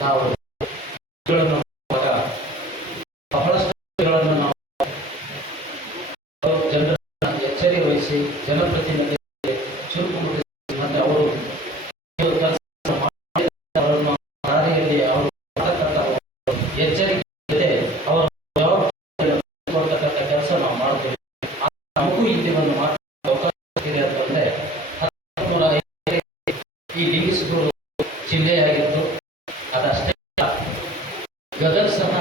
ನಾವು ಇವುಗಳನ್ನು ಮಾಡುವಾಗ ಬಹಳಷ್ಟು ವಿಷಯಗಳನ್ನು ನಾವು ಜನರನ್ನು ಎಚ್ಚರಿ ವಹಿಸಿ ಜನಪ್ರತಿನಿಧಿಗಳಿಗೆ ಚುರುಕು ಮುಟ್ಟಿಸಿ ಮತ್ತು ಅವರು ಕೆಲಸ ಅವರನ್ನು ದಾರಿಯಲ್ಲಿ ಅವರು ಎಚ್ಚರಿಕೆ ಅವರು ಕೊಡ್ತಕ್ಕಂಥ ಕೆಲಸ ನಾವು ಮಾಡ್ತೇವೆ. ನಮಗೂ ಇಲ್ಲಿ ಒಂದು ಅವಕಾಶ ಇದೆ ಅಂತಂದ್ರೆ 1905 ಈ ಲಿಂಗಿಸ್ಗೂರು ಜಿಲ್ಲೆಯಾಗಿತ್ತು. ಅದಷ್ಟೇ ಗದಗ ಸಹ